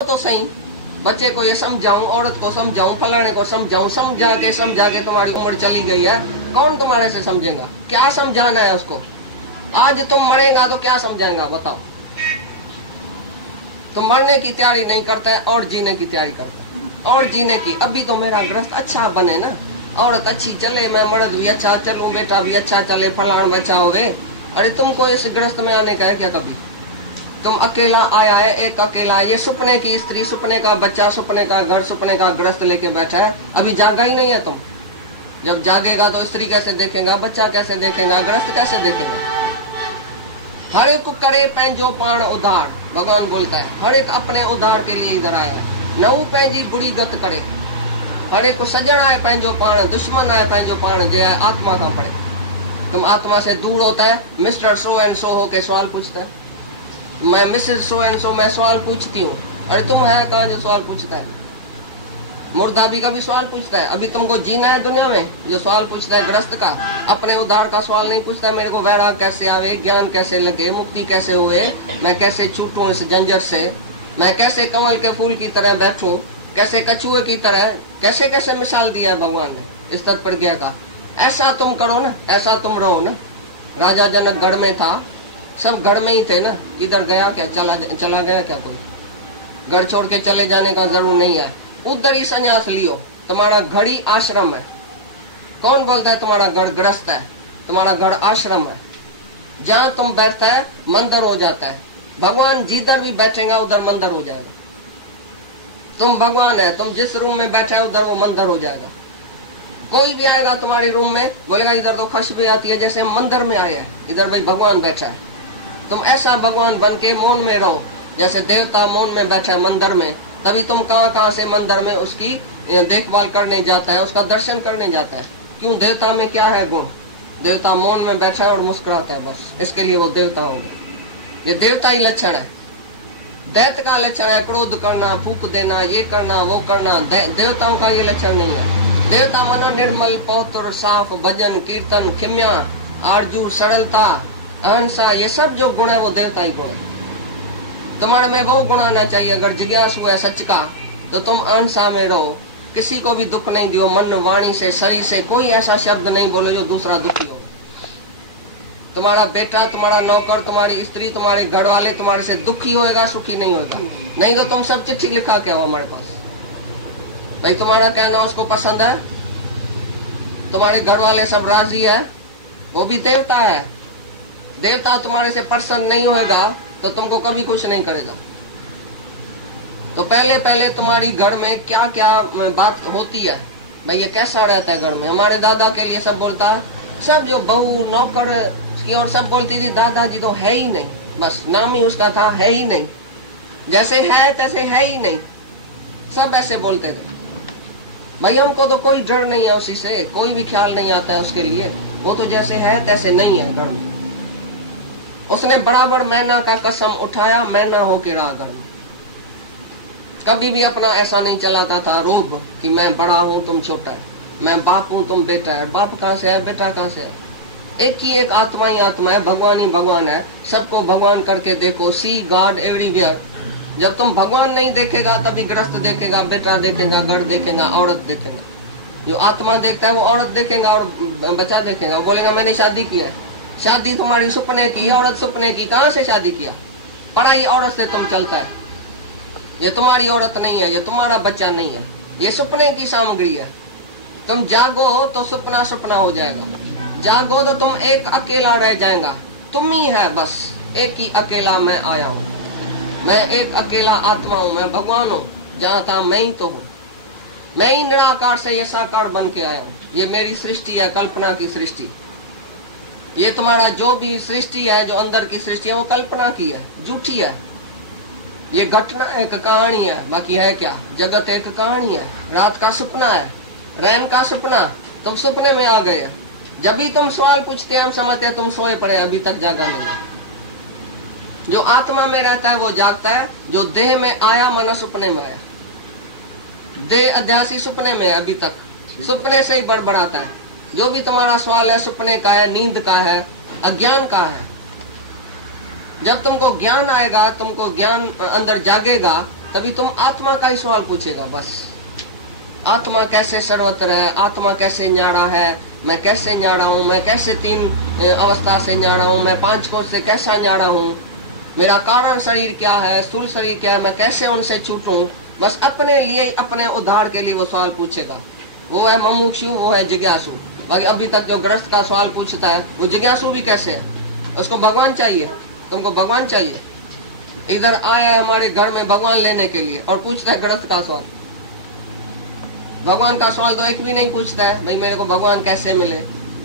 तो सही, बच्चे को ये समझाऊं, औरत को समझाऊं, फलाने को समझाऊं, समझा के तुम्हारी उम्र चली गई है, कौन तुम्हारे से समझेगा? क्या समझाना है उसको? आज तुम मरेगा तो क्या समझाएगा बताओ? तुम मरने की तैयारी नहीं करता है और जीने की तैयारी करता है। और जीने की, अभी तो मेरा गृहस्थ अच्छा बने ना, औरत अच्छी चले, मैं मर्द भी अच्छा चलूं, बेटा भी अच्छा चले, फलान बच्चा होवे। अरे तुमको इस गृहस्थ में आने का है क्या? कभी तुम अकेला आया है, एक अकेला, ये सपने की स्त्री, सपने का बच्चा, सपने का घर, सपने का गृहस्थ लेके बैठा है, अभी जागा ही नहीं है तुम। जब जागेगा तो स्त्री कैसे देखेगा, बच्चा कैसे देखेगा, गृहस्थ कैसे देखेगा? हर एक करे पैंजो पाण उधार, भगवान बोलता है, हर एक अपने उधार के लिए इधर आया है। नऊ पैंजी बुरी गत करे, हर एक को सजन आए पैंजो पाण, दुश्मन आए पैंजो पाण, जे आत्मा का पड़े। तुम आत्मा से दूर होता है, मिस्टर सो एंड सो होके सवाल पूछता है, मैं मिसेज सो एंड सो, मैं सवाल पूछती हूँ। अरे तुम है कहाँ जो सवाल पूछता है? मुर्दा भी कभी सवाल पूछता है? अभी तुमको जीना है दुनिया में, जो सवाल पूछता है गृहस्थ का, अपने उद्धार का सवाल नहीं पूछता। मेरे को वैराग कैसे आवे, ज्ञान कैसे लगे, मुक्ति कैसे हुए, मैं कैसे छूटूं इस जंजर से, मैं कैसे कमल के फूल की तरह बैठूं, कैसे कछुए की तरह, कैसे कैसे मिसाल दिया है भगवान ने इस तत्प्रज्ञा का। ऐसा तुम करो ना, ऐसा तुम रहो ना। राजा जनक गढ़ में था, सब गढ़ में ही थे ना, इधर गया क्या, चला गया क्या? कोई घर छोड़ के चले जाने का जरूर नहीं है। उधर ही संन्यास लियो, तुम्हारा घर ही आश्रम है। कौन बोलता है तुम्हारा घर गृहस्थ है? तुम्हारा घर आश्रम है। जहाँ तुम बैठता है मंदिर हो जाता है। भगवान जिधर भी बैठेगा उधर मंदिर हो जाएगा। तुम भगवान है, तुम जिस रूम में बैठा है उधर वो मंदिर हो जाएगा। कोई भी आएगा तुम्हारे रूम में, बोलेगा इधर तो खुशबू आती है जैसे मंदिर में आए हैं, इधर भाई भगवान बैठा है। तुम ऐसा भगवान बन के मौन में रहो, जैसे देवता मौन में बैठा है मंदिर में। तभी तुम कहाँ से मंदिर में उसकी देखभाल करने जाता है, उसका दर्शन करने जाता है। क्यों? देवता में क्या है गुण? देवता मौन में बैठा है और मुस्कुराता है, बस इसके लिए वो देवता हो गए। ये देवता ही लक्षण है। दैत्य का लक्षण है क्रोध करना, फूक देना, ये करना, वो करना। देवताओं का ये लक्षण नहीं है। देवता मनो निर्मल, पौत्र, साफ, भजन, कीर्तन, खिम्या, आरजू, सरलता, अहिंसा, ये सब जो गुण है वो देवता ही गुण है। तुम्हारे में वो गुण आना चाहिए। अगर जिज्ञासु है सच का तो तुम अहिंसा में रहो, किसी को भी दुख नहीं दियो, मन, वाणी से, शरीर से कोई ऐसा शब्द नहीं बोलो जो दूसरा दुखी हो। तुम्हारा बेटा, तुम्हारा नौकर, तुम्हारी स्त्री, तुम्हारे घर वाले तुम्हारे से दुखी होएगा, सुखी नहीं होएगा। नहीं तो तुम सब चिट्ठी लिखा के आओ हमारे पास, भाई तुम्हारा कहना उसको पसंद है, तुम्हारे घर वाले सब राजी है, वो भी देवता है। देवता तुम्हारे से प्रसन्न नहीं होएगा तो तुमको कभी कुछ नहीं करेगा। तो पहले तुम्हारी घर में क्या क्या बात होती है, भाई ये कैसा रहता है घर में। हमारे दादा के लिए सब बोलता है, सब जो बहू नौकर की और सब बोलती थी दादाजी तो है ही नहीं, बस नाम ही उसका था, है ही नहीं, जैसे है तैसे है ही नहीं, सब ऐसे बोलते थे। भाई हमको तो कोई डर नहीं है उसी से, कोई भी ख्याल नहीं आता है उसके लिए, वो तो जैसे है तैसे नहीं है घर में। उसने बराबर मैना का कसम उठाया, मैना होके रहा घर में। कभी भी अपना ऐसा नहीं चलाता था रोब कि मैं बड़ा हूं तुम छोटा है, मैं बाप हूं तुम बेटा है। बाप कहाँ से है, बेटा कहाँ से है? एक ही एक आत्मा ही आत्मा है, भगवान ही भगवान है। सबको भगवान करके देखो, सी गॉड एवरीवेयर। जब तुम भगवान नहीं देखेगा तभी गृहस्थ देखेगा, बेटा देखेगा, घर देखेगा, औरत देखेगा। जो आत्मा देखता है वो औरत देखेगा और बच्चा देखेगा। वो बोलेगा मैंने शादी की है। शादी तुम्हारी सपने की, औरत सपने की। कहाँ से शादी किया? पढ़ाई औरत से तुम चलता है। ये तुम्हारी औरत नहीं है, ये तुम्हारा बच्चा नहीं है, ये सपने की सामग्री है। तुम जागो तो सपना सपना हो जाएगा, जागो तो तुम एक अकेला रह जाएगा। तुम ही है बस, एक ही अकेला मैं आया हूँ, मैं एक अकेला आत्मा हूँ, मैं भगवान हूँ। जहाँ था मैं ही तो हूँ, मैं ही निराकार से ये साकार बन के आया हूँ। ये मेरी सृष्टि है, कल्पना की सृष्टि। ये तुम्हारा जो भी सृष्टि है, जो अंदर की सृष्टि है, वो कल्पना की है, झूठी है। ये घटना एक कहानी है, बाकी है क्या? जगत एक कहानी है। रात का सपना है, रैन का सपना, तुम सपने में आ गए। जब भी तुम सवाल पूछते हैं हम समझते हैं तुम सोए पड़े, अभी तक जागा नहीं। जो आत्मा में रहता है वो जागता है, जो देह में आया माना सपने में आया। देह अध्यासी सपने में है, अभी तक सपने से ही बड़बड़ाता है। जो भी तुम्हारा सवाल है सपने का है, नींद का है, अज्ञान का है। जब तुमको ज्ञान आएगा, तुमको ज्ञान अंदर जागेगा, तभी तुम आत्मा का ही सवाल पूछेगा बस। आत्मा कैसे सर्वत्र है, आत्मा कैसे न्यारा है, मैं कैसे न्यारा हूँ, मैं कैसे 3 अवस्था से न्यारा हूँ, मैं 5 कोष से कैसा न्यारा हूँ, मेरा कारण शरीर क्या है, स्थूल शरीर क्या है, मैं कैसे उनसे छूटूं। बस अपने लिए, अपने उद्धार के लिए वो सवाल पूछेगा। वो है मुमुक्षु, वो है जिज्ञासु। बाकी अभी तक जो ग्रस्त का सवाल पूछता है वो जिज्ञासु भी कैसे है। उसको भगवान चाहिए, तुमको भगवान चाहिए। इधर आया है हमारे घर में भगवान लेने के लिए और पूछता है ग्रस्त का सवाल। भगवान का सवाल तो एक भी नहीं पूछता है, भाई मेरे को भगवान कैसे मिले,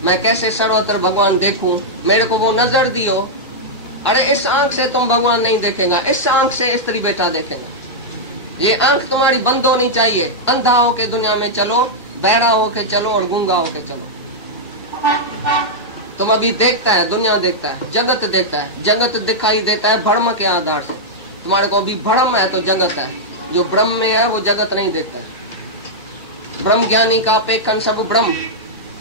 मैं कैसे सर्वत्र भगवान देखूं, मेरे को वो नजर दियो। अरे इस आंख से तुम भगवान नहीं देखेगा, इस आंख से स्त्री बेटा देखेगा। ये आंख तुम्हारी बंद होनी चाहिए। अंधा होके दुनिया में चलो, बहरा होके चलो और गूंगा होके चलो। तुम अभी देखता है, दुनिया देखता है, जगत देखता है, जगत दिखाई देता है भ्रम के आधार से। तुम्हारे को अभी भ्रम है तो जगत है, जो ब्रह्म में है वो जगत नहीं देखता है। ब्रह्म ज्ञानी का अपेक्षण सब ब्रह्म,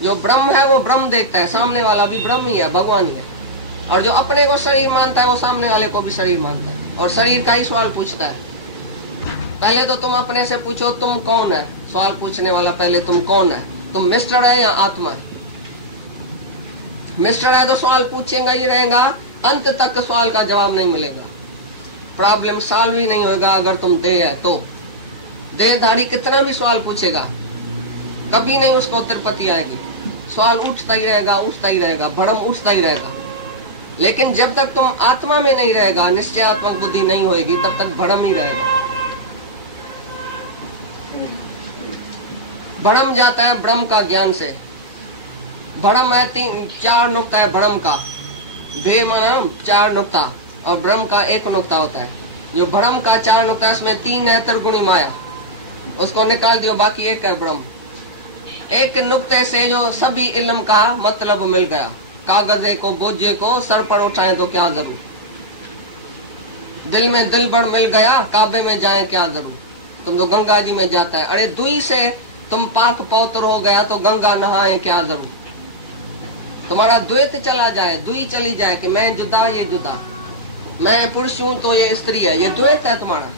जो ब्रह्म है वो ब्रह्म देखता है, सामने वाला भी ब्रह्म ही है, भगवान ही है। और जो अपने को शरीर मानता है वो सामने वाले को भी शरीर मानता है और शरीर का ही सवाल पूछता है। पहले तो तुम अपने से पूछो तुम कौन है। सवाल पूछने वाला पहले तुम कौन है, तुम मिस्टर है या आत्मा है। मिस्टर है तो सवाल पूछेगा ही रहेगा, अंत तक सवाल का जवाब नहीं मिलेगा, प्रॉब्लम सॉल्व ही नहीं होगा। अगर तुम देह है तो देहधारी कितना भी सवाल पूछेगा कभी नहीं उसको तिरुपति आएगी। सवाल उठता ही रहेगा, उठता ही रहेगा, भ्रम उठता ही रहेगा। लेकिन जब तक तुम आत्मा में नहीं रहेगा, निश्चयात्मक बुद्धि नहीं होगी, तब तक भ्रम ही रहेगा। भ्रम जाता है ब्रह्म का ज्ञान से। भ्रम है 4 नुक्ता है भ्रम का। भे माना 4 नुक्ता और ब्रह्म का 1 नुक्ता होता है। जो भ्रम का 4 नुक्ता है उसमें 3 है त्रिगुणी माया, उसको निकाल दियो, बाकी 1 है ब्रह्म। 1 नुक्ते से जो सभी इल्म का मतलब मिल गया। कागजे को बोझे को सर पर उठाए तो क्या जरूर, दिल में दिल भर मिल गया, काबे में जाए क्या जरूर। तुम तो गंगा जी में जाता है, अरे दुई से तुम पाक पौत्र हो गया तो गंगा नहाए क्या जरूर। तुम्हारा द्वैत चला जाए, दुई चली जाए कि मैं जुदा ये जुदा, मैं पुरुष हूं तो ये स्त्री है, ये द्वैत है तुम्हारा।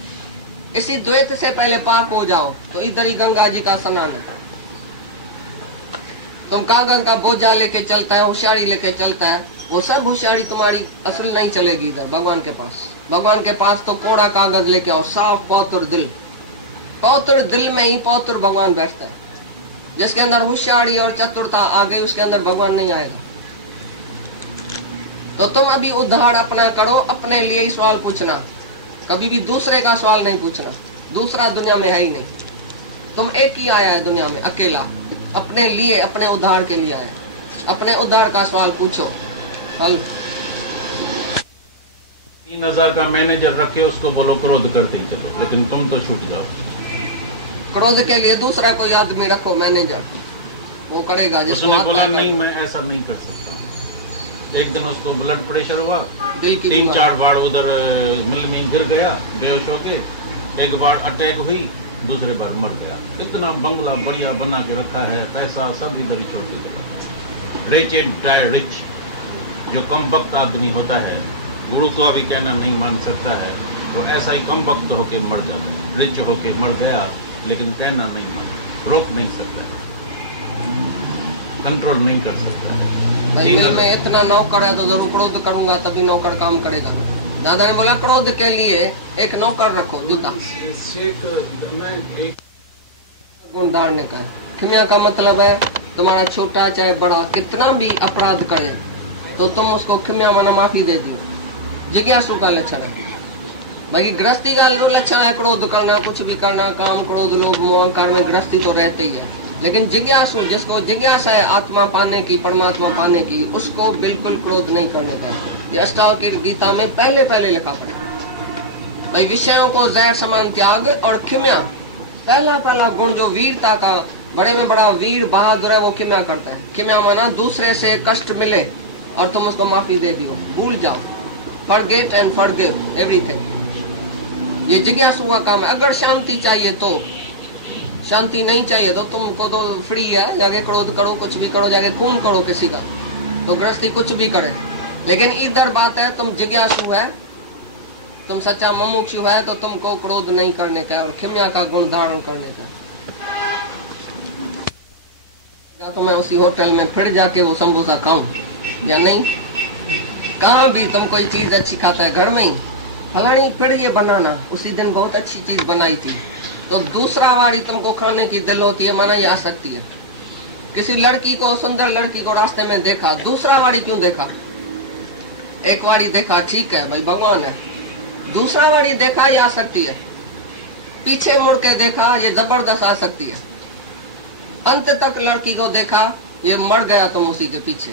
इसी द्वैत से पहले पाक हो जाओ तो इधर ही गंगा जी का स्नान है। तुम कागज का बोझा लेके चलता है, होशियारी लेके चलता है, वो सब होशियारी तुम्हारी असल नहीं चलेगी इधर भगवान के पास। भगवान के पास तो कोड़ा कागज लेके आओ, साफ पौत्र दिल। पौत्र दिल में ही पौत्र भगवान बैठता है। जिसके अंदर होशियारी और चतुरता आ गई उसके अंदर भगवान नहीं आएगा। तो तुम अभी उद्धार अपना करो, अपने लिए ही सवाल पूछना, कभी भी दूसरे का सवाल नहीं पूछना। दूसरा दुनिया में है ही नहीं, तुम एक ही आया है दुनिया में अकेला, अपने लिए, अपने उद्धार के लिए आया। अपने उद्धार का सवाल पूछो, हल। 3000 का मैनेजर रखे, उसको बोलो क्रोध करते ही चलो, लेकिन तुम तो छूट जाओ। क्रोध के लिए दूसरा कोई आदमी रखो मैनेजर, वो करेगा जिसको आता बोला है। नहीं मैं ऐसा नहीं कर सकता। एक दिन उसको ब्लड प्रेशर हुआ, दिल की 3-4 बार उधर मिल में गिर गया बेहोश हो के, एक बार अटैक हुई, दूसरे बार मर गया। इतना बंगला बढ़िया बना के रखा है, पैसा सब इधर ही छोड़ के चला। रिच एंड डाई रिच, जो कम वक्त आदमी होता है, गुरु को अभी कहना नहीं मान सकता है, वो ऐसा ही कम वक्त होके मर जाता है। रिच होके मर गया, लेकिन कहना नहीं मान, रोक नहीं सकता है, कंट्रोल नहीं कर सकता है। भाई मिल में इतना नौकर है तो जरूर क्रोध करूंगा तभी नौकर काम करेगा। दादा ने बोला क्रोध के लिए एक नौकर रखो जुदा। गुण धारने का है। खिमिया का मतलब है तुम्हारा छोटा चाहे बड़ा कितना भी अपराध करे तो तुम उसको खिमिया माना माफी दे दियो। जिज्ञासु का लक्षण है। बाकी गृहस्थी का जो लक्षण है क्रोध करना, कुछ भी करना, काम क्रोध लोभ मोह अहंकार में गृहस्थी तो रहते ही है। लेकिन जिज्ञासु, जिसको जिज्ञासा है आत्मा पाने की, परमात्मा पाने की, उसको बिल्कुल क्रोध नहीं करने का। ये अष्टावक्र गीता में पहले लिखा पड़ा। भाई विषयों को जहर समान त्याग और खिम्या, पहला गुण जो वीरता का, बड़े में बड़ा वीर बहादुर है वो खिम्या करता है। खिम्या माना दूसरे से कष्ट मिले और तुम उसको माफी दे दियो, भूल जाओ। फॉरगेट एंड फॉरगिव एवरीथिंग, ये जिज्ञासु का काम है। अगर शांति चाहिए तो, शांति नहीं चाहिए तो तुमको तो फ्री है, जाके क्रोध करो, कुछ भी करो, जाके खून करो किसी का, तो गृहस्थी कुछ भी करे। लेकिन इधर बात है तुम जिज्ञासु है तुम सच्चा मुमुक्षु है तो तुमको क्रोध नहीं करने का और क्षमा का गुण धारण करने का। तो मैं उसी होटल में फिर जाके वो समोसा खाऊं या नहीं? कहाँ भी तुम कोई चीज अच्छी खाता है, घर में ही फलानी फिर ये बनाना, उसी दिन बहुत अच्छी चीज बनाई थी, तो दूसरा वारी तुमको खाने की दिल होती है, माना ये आ सकती है। किसी लड़की को, सुंदर लड़की को रास्ते में देखा, दूसरा वारी क्यों देखा? एक वारी देखा ठीक है भाई भगवान है, दूसरा वारी देखा ये आ सकती है, पीछे मुड़ के देखा ये जबरदस्त आ सकती है, अंत तक लड़की को देखा ये मर गया तुम उसी के पीछे।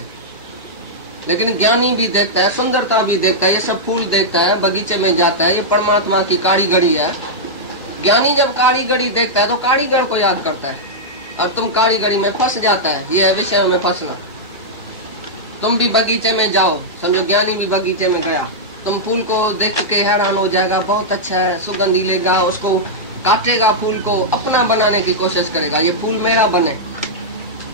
लेकिन ज्ञानी भी देखता है, सुंदरता भी देखता है, ये सब फूल देखता है, बगीचे में जाता है, ये परमात्मा की कारीगरी है। ज्ञानी जब कारीगरी देखता है तो कारीगर को याद करता है, और तुम कारीगरी में फंस जाता है, ये है विषय में फंसना। तुम भी बगीचे में जाओ, समझो ज्ञानी भी बगीचे में गया, तुम फूल को देख के हैरान हो जाएगा, बहुत अच्छा है, सुगंधी लेगा, उसको काटेगा, फूल को अपना बनाने की कोशिश करेगा, ये फूल मेरा बने,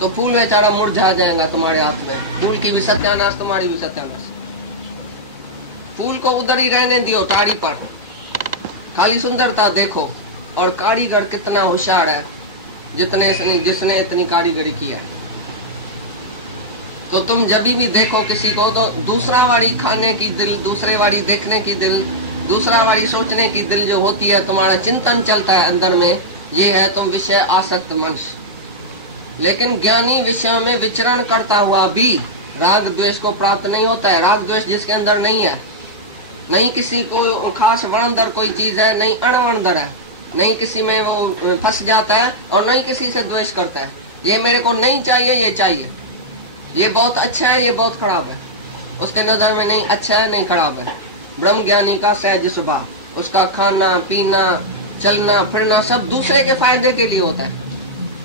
तो फूल बेचारा मुरझा जाएगा तुम्हारे हाथ में, फूल की भी सत्यानाश, तुम्हारी भी सत्यानाश। फूल को उधर ही रहने दियो टाड़ी पर, खाली सुंदरता देखो। और कारीगर कितना होशियार है जिसने इतनी कारीगरी की है। तो तुम जब भी देखो किसी को तो दूसरा वारी खाने की दिल, दूसरे वारी देखने की दिल, दूसरा वारी सोचने की दिल जो होती है, तुम्हारा चिंतन चलता है अंदर में, ये है तुम विषय आसक्त मनुष्य। लेकिन ज्ञानी विषय में विचरण करता हुआ भी राग द्वेष को प्राप्त नहीं होता है। राग द्वेष जिसके अंदर नहीं है, नहीं किसी को खास वर्णदर कोई चीज है, नहीं अणवर्णदर है, नहीं किसी में वो फंस जाता है और नहीं किसी से द्वेष करता है, ये मेरे को नहीं चाहिए, ये चाहिए, ये बहुत अच्छा है, ये बहुत खराब है, उसके नजर में नहीं अच्छा है नहीं खराब है। ब्रह्म ज्ञानी का सहज स्वभाव, उसका खाना पीना चलना फिरना सब दूसरे के फायदे के लिए होता है।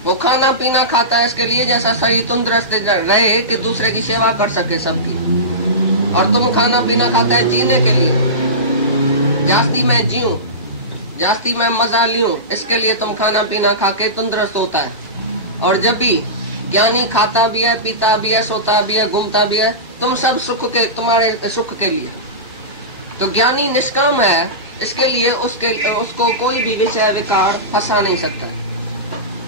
वो खाना पीना खाता है इसके लिए जैसा शरीर तंदुरुस्त रहे कि दूसरे की सेवा कर सके सबकी, और तुम खाना पीना खाता है जीने के लिए, जास्ती मैं जीऊं, जास्ती मैं मजा लूं, इसके लिए तुम खाना पीना खा के तंदुरुस्त होता है। और जब भी ज्ञानी खाता भी है, पीता भी है, सोता भी है, घूमता भी है, तुम सब सुख के, तुम्हारे सुख के लिए। तो ज्ञानी निष्काम है, इसके लिए उसको कोई भी विषय विकार फंसा नहीं सकता।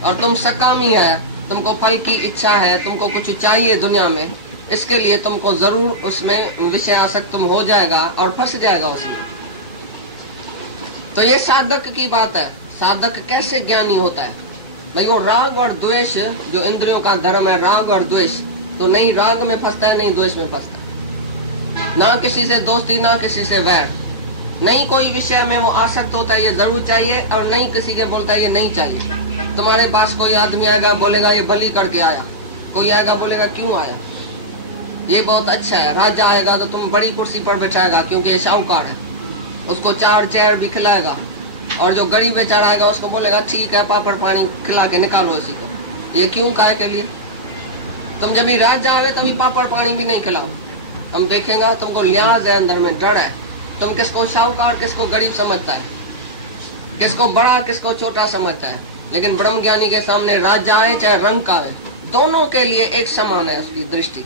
और तुम सकामी है, तुमको फल की इच्छा है, तुमको कुछ चाहिए दुनिया में, इसके लिए तुमको जरूर उसमें विषय आसक्त तुम हो जाएगा और फंस जाएगा उसमें। तो ये साधक की बात है। साधक कैसे ज्ञानी होता है भाई? वो राग और द्वेष जो इंद्रियों का धर्म है, राग और द्वेष, तो नहीं राग में फंसता है नहीं द्वेष में फंसता है, ना किसी से दोस्ती ना किसी से वैर, नहीं कोई विषय में वो आसक्त होता है ये जरूर चाहिए, और नहीं किसी के बोलता है ये नहीं चाहिए। तुम्हारे पास कोई आदमी आएगा बोलेगा ये बलि करके आया, कोई आएगा बोलेगा क्यों आया, ये बहुत अच्छा है। राजा आएगा तो तुम बड़ी कुर्सी पर बैठाएगा क्योंकि ये शाहूकार है, उसको चार चेयर भी खिलाएगा, और जो गरीब बेचारा आएगा उसको बोलेगा ठीक है पापड़ पानी खिला के निकालो इसी को, ये क्यों काहे के लिए? तुम जब भी राजा आवे तभी पापड़ पानी भी नहीं खिलाओ, हम देखेंगे तुमको लिहाज है, अंदर में डर है, तुम किसको शाहूकार किसको गरीब समझता है, किसको बड़ा किसको छोटा समझता है। लेकिन ब्रह्म ज्ञानी के सामने राजा आए चाहे रंग का आए, दोनों के लिए एक समान है उसकी दृष्टि।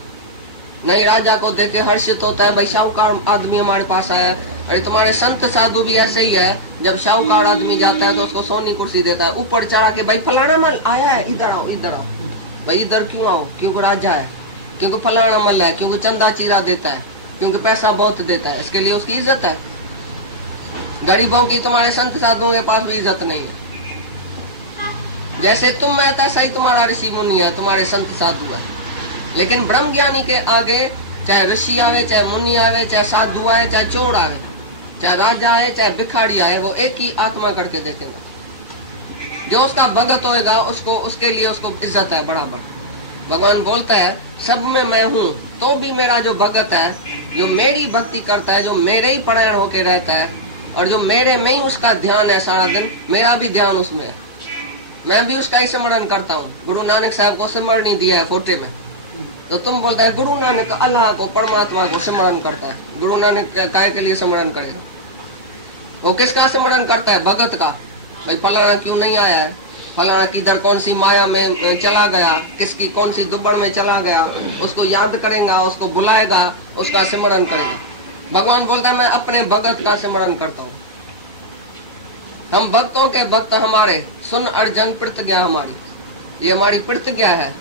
नहीं राजा को देख के हर्षित होता है भाई शाहूकार आदमी हमारे पास आया। अरे तुम्हारे संत साधु भी ऐसे ही है, जब शाहूकार आदमी जाता है तो उसको सोनी कुर्सी देता है, ऊपर चढ़ा के भाई फलाना मल आया है, इधर आओ इधर आओ। भाई इधर क्यों आओ? क्योंकि राजा है, क्योंकि फलाना मल है, क्योंकि चंदा चीरा देता है, क्योंकि पैसा बहुत देता है, इसके लिए उसकी इज्जत है। गरीबों की तुम्हारे संत साधुओं के पास भी इज्जत नहीं है। जैसे तुम है तैसा ही तुम्हारा ऋषि मुनि है, तुम्हारे संत साधु है। लेकिन ब्रह्म ज्ञानी के आगे चाहे ऋषि आवे, चाहे मुनि आवे, चाहे साधु आए, चाहे चोर आवे, चाहे राजा आए, चाहे भिखारी आए, वो एक ही आत्मा करके देखेंगे। जो उसका भगत होएगा उसको, उसके लिए उसको इज्जत है बराबर। भगवान बोलता है सब में मैं हूँ, तो भी मेरा जो भगत है, जो मेरी भक्ति करता है, जो मेरे ही परायण होके रहता है, और जो मेरे में ही उसका ध्यान है सारा दिन, मेरा भी ध्यान उसमें है, मैं भी उसका ही स्मरण करता हूँ। गुरु नानक साहब को स्मरण दिया है फोटे में, तो तुम बोलता है गुरु नानक अल्लाह को, परमात्मा को स्मरण करता है। गुरु नानक काय के लिए स्मरण करेगा? वो किसका स्मरण करता है? भगत का। भाई फलाना क्यों नहीं आया है, फलाना किधर कौन सी माया में चला गया, किसकी कौन सी दुबड़ में चला गया, उसको याद करेगा, उसको बुलाएगा, उसका स्मरण करेगा। भगवान बोलता है मैं अपने भगत का स्मरण करता हूँ। हम भक्तों के भक्त हमारे, सुन अर्जन प्रतिज्ञा हमारी। ये हमारी प्रतिज्ञा है